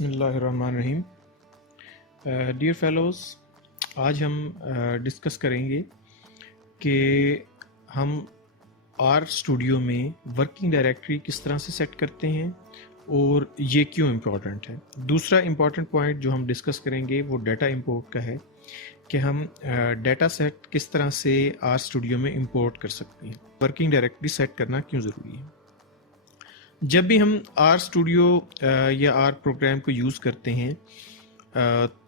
बिस्मिल्लाहिर्रहमानिर्रहीम। Dear fellows, आज हम डिस्कस करेंगे कि हम आर स्टूडियो में वर्किंग डायरेक्टरी किस तरह से सेट करते हैं और ये क्यों इम्पोर्टेंट है। दूसरा इम्पोर्टेंट पॉइंट जो हम डिस्कस करेंगे वो डाटा इंपोर्ट का है कि हम डाटा सेट किस तरह से आर स्टूडियो में इंपोर्ट कर सकते हैं। वर्किंग डायरेक्टरी सेट करना क्यों ज़रूरी है। जब भी हम आर स्टूडियो या आर प्रोग्राम को यूज़ करते हैं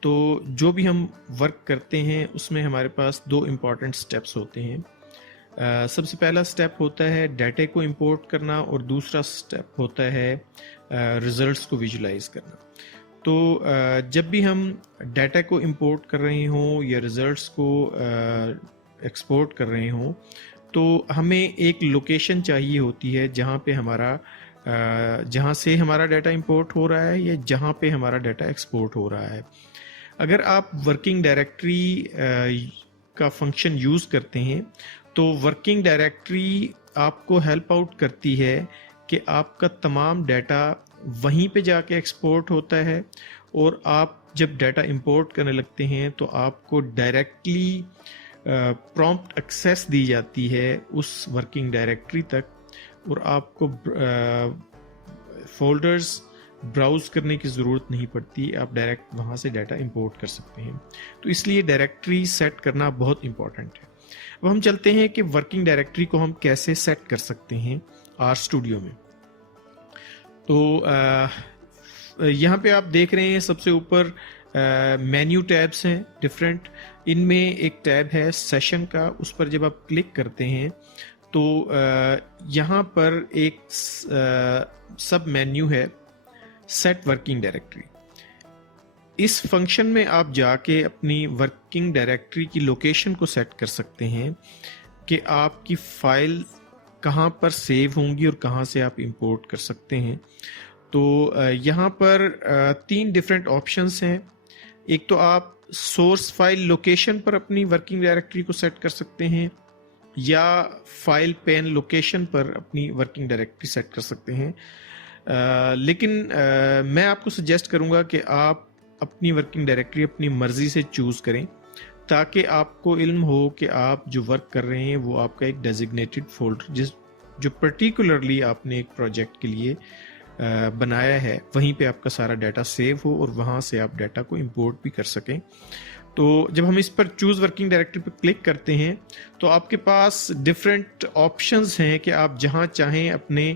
तो जो भी हम वर्क करते हैं उसमें हमारे पास दो इम्पॉर्टेंट स्टेप्स होते हैं। सबसे पहला स्टेप होता है डाटा को इंपोर्ट करना और दूसरा स्टेप होता है रिजल्ट्स को विजुलाइज करना। तो जब भी हम डाटा को इंपोर्ट कर रहे हों या रिजल्ट्स को एक्सपोर्ट कर रहे हों तो हमें एक लोकेशन चाहिए होती है जहाँ से हमारा डाटा इंपोर्ट हो रहा है या जहाँ पे हमारा डाटा एक्सपोर्ट हो रहा है। अगर आप वर्किंग डायरेक्टरी का फंक्शन यूज़ करते हैं तो वर्किंग डायरेक्टरी आपको हेल्प आउट करती है कि आपका तमाम डाटा वहीं पे जाके एक्सपोर्ट होता है और आप जब डाटा इंपोर्ट करने लगते हैं तो आपको डायरेक्टली प्रॉम्प्ट एक्सेस दी जाती है उस वर्किंग डायरेक्टरी तक और आपको फोल्डर्स ब्राउज करने की ज़रूरत नहीं पड़ती, आप डायरेक्ट वहाँ से डाटा इंपोर्ट कर सकते हैं। तो इसलिए डायरेक्टरी सेट करना बहुत इंपॉर्टेंट है। अब हम चलते हैं कि वर्किंग डायरेक्टरी को हम कैसे सेट कर सकते हैं आर स्टूडियो में। तो यहाँ पे आप देख रहे हैं सबसे ऊपर मेन्यू टैब्स हैं डिफरेंट। इनमें एक टैब है सेशन का, उस पर जब आप क्लिक करते हैं तो यहाँ पर एक सब मेन्यू है सेट वर्किंग डायरेक्टरी। इस फंक्शन में आप जाके अपनी वर्किंग डायरेक्टरी की लोकेशन को सेट कर सकते हैं कि आपकी फाइल कहाँ पर सेव होंगी और कहाँ से आप इंपोर्ट कर सकते हैं। तो यहाँ पर तीन डिफरेंट ऑप्शंस हैं। एक तो आप सोर्स फाइल लोकेशन पर अपनी वर्किंग डायरेक्टरी को सेट कर सकते हैं या फाइल पेन लोकेशन पर अपनी वर्किंग डायरेक्टरी सेट कर सकते हैं। लेकिन मैं आपको सजेस्ट करूंगा कि आप अपनी वर्किंग डायरेक्टरी अपनी मर्जी से चूज़ करें ताकि आपको इल्म हो कि आप जो वर्क कर रहे हैं वो आपका एक डेजिग्नेटेड फोल्डर जो पर्टिकुलरली आपने एक प्रोजेक्ट के लिए बनाया है वहीं पे आपका सारा डाटा सेव हो और वहाँ से आप डाटा को इंपोर्ट भी कर सकें। तो जब हम इस पर चूज़ वर्किंग डायरेक्टरी पर क्लिक करते हैं तो आपके पास डिफरेंट ऑप्शंस हैं कि आप जहां चाहें अपने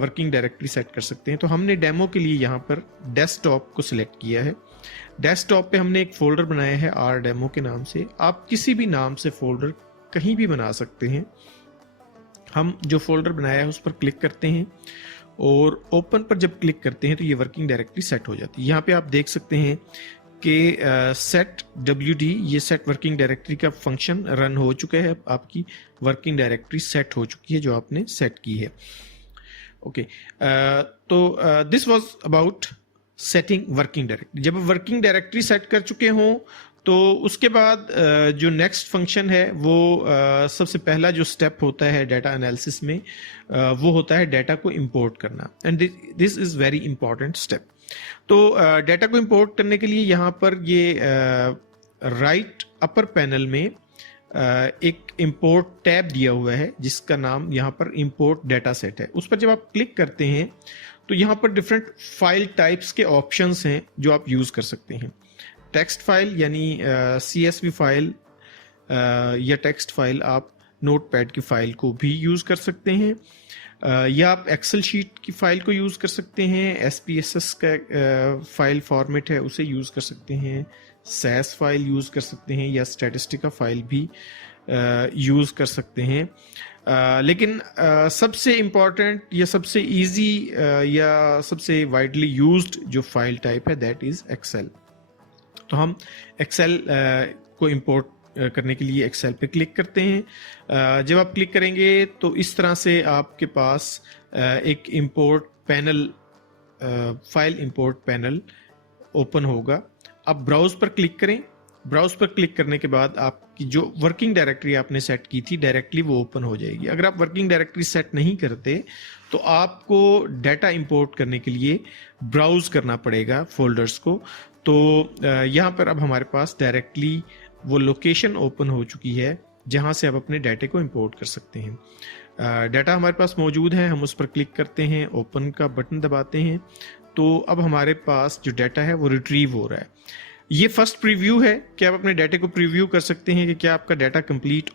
वर्किंग डायरेक्टरी सेट कर सकते हैं। तो हमने डेमो के लिए यहां पर डेस्कटॉप को सिलेक्ट किया है। डेस्कटॉप पे हमने एक फोल्डर बनाया है आर डेमो के नाम से। आप किसी भी नाम से फोल्डर कहीं भी बना सकते हैं। हम जो फोल्डर बनाया है उस पर क्लिक करते हैं और ओपन पर जब क्लिक करते हैं तो ये वर्किंग डायरेक्टरी सेट हो जाती है। यहाँ पे आप देख सकते हैं कि सेट WD ये सेट वर्किंग डायरेक्टरी का फंक्शन रन हो चुका है। आपकी वर्किंग डायरेक्टरी सेट हो चुकी है जो आपने सेट की है। ओके, तो this was about setting working directory. जब वर्किंग डायरेक्टरी सेट कर चुके हों तो उसके बाद जो नेक्स्ट फंक्शन है वो सबसे पहला जो स्टेप होता है डाटा एनालिसिस में वो होता है डाटा को इंपोर्ट करना। And this is very important step. तो डाटा को इंपोर्ट करने के लिए यहाँ पर ये राइट अपर पैनल में एक इंपोर्ट टैब दिया हुआ है जिसका नाम यहाँ पर इंपोर्ट डाटा सेट है। उस पर जब आप क्लिक करते हैं तो यहाँ पर डिफरेंट फाइल टाइप्स के ऑप्शंस हैं जो आप यूज़ कर सकते हैं। टेक्स्ट फाइल यानी CSV फाइल या टेक्स्ट फाइल, आप नोटपैड की फाइल को भी यूज़ कर सकते हैं या आप एक्सेल शीट की फाइल को यूज़ कर सकते हैं। SPSS का फाइल फॉर्मेट है उसे यूज़ कर सकते हैं। SAS फाइल यूज़ कर सकते हैं या स्टैटिस्टिका फाइल भी यूज़ कर सकते हैं। लेकिन सबसे इम्पॉर्टेंट या सबसे इजी या सबसे वाइडली यूज्ड जो फाइल टाइप है दैट इज़ एक्सेल। तो हम एक्सेल को इंपोर्ट करने के लिए एक्सेल पे क्लिक करते हैं। जब आप क्लिक करेंगे तो इस तरह से आपके पास एक import panel file import panel open होगा। आप ब्राउज पर क्लिक करें ब्राउज पर क्लिक करने के बाद आपकी जो वर्किंग डायरेक्टरी आपने सेट की थी डायरेक्टली वो ओपन हो जाएगी। अगर आप वर्किंग डायरेक्टरी सेट नहीं करते तो आपको डाटा इंपोर्ट करने के लिए ब्राउज करना पड़ेगा फोल्डर्स को। तो यहाँ पर अब हमारे पास डायरेक्टली वो लोकेशन ओपन हो चुकी है जहाँ से आप अपने डाटे को इंपोर्ट कर सकते हैं। डाटा हमारे पास मौजूद है, हम उस पर क्लिक करते हैं, ओपन का बटन दबाते हैं, तो अब हमारे पास जो डाटा है वो रिट्रीव हो रहा है। ये फर्स्ट प्रीव्यू है कि आप अपने डाटे को प्रीव्यू कर सकते हैं कि क्या आपका डाटा कंप्लीट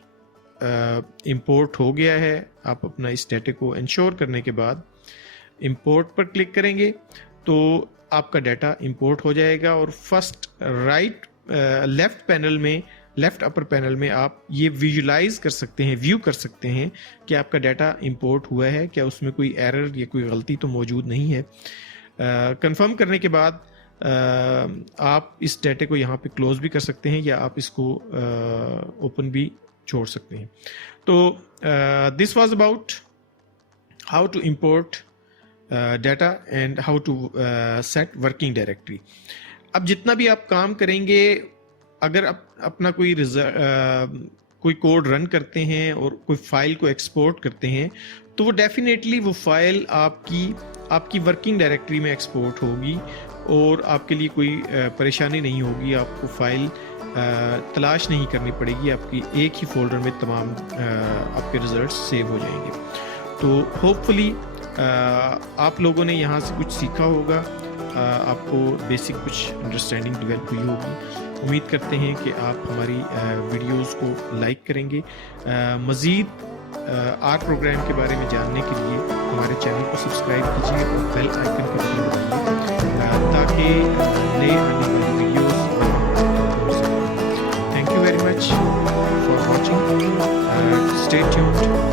इंपोर्ट हो गया है। आप अपना इस डाटे को इंश्योर करने के बाद इंपोर्ट पर क्लिक करेंगे तो आपका डाटा इंपोर्ट हो जाएगा और फर्स्ट राइट लेफ्ट पैनल में, लेफ्ट अपर पैनल में आप ये विजुलाइज कर सकते हैं, व्यू कर सकते हैं कि आपका डाटा इंपोर्ट हुआ है, क्या उसमें कोई एरर या कोई गलती तो मौजूद नहीं है। कंफर्म करने के बाद आप इस डाटे को यहाँ पे क्लोज भी कर सकते हैं या आप इसको ओपन भी छोड़ सकते हैं। तो this was about how to import data and how to set working directory. अब जितना भी आप काम करेंगे, अगर आप अपना कोई कोड रन करते हैं और कोई फाइल को एक्सपोर्ट करते हैं तो वो डेफिनेटली वो फाइल आपकी वर्किंग डायरेक्टरी में एक्सपोर्ट होगी और आपके लिए कोई परेशानी नहीं होगी। आपको फाइल तलाश नहीं करनी पड़ेगी, आपकी एक ही फोल्डर में तमाम आपके रिजल्ट्स सेव हो जाएंगे। तो होपफुली आप लोगों ने यहाँ से कुछ सीखा होगा, आपको बेसिक कुछ अंडरस्टैंडिंग डेवलप हुई होगी। उम्मीद करते हैं कि आप हमारी वीडियोस को लाइक करेंगे। मज़ीद आर प्रोग्राम के बारे में जानने के लिए हमारे चैनल को सब्सक्राइब कीजिए और बेल आइकन का बटन दबाइए ताकि नए आने वाली वीडियोस हो सकें। Thank you very much for watching, stay tuned.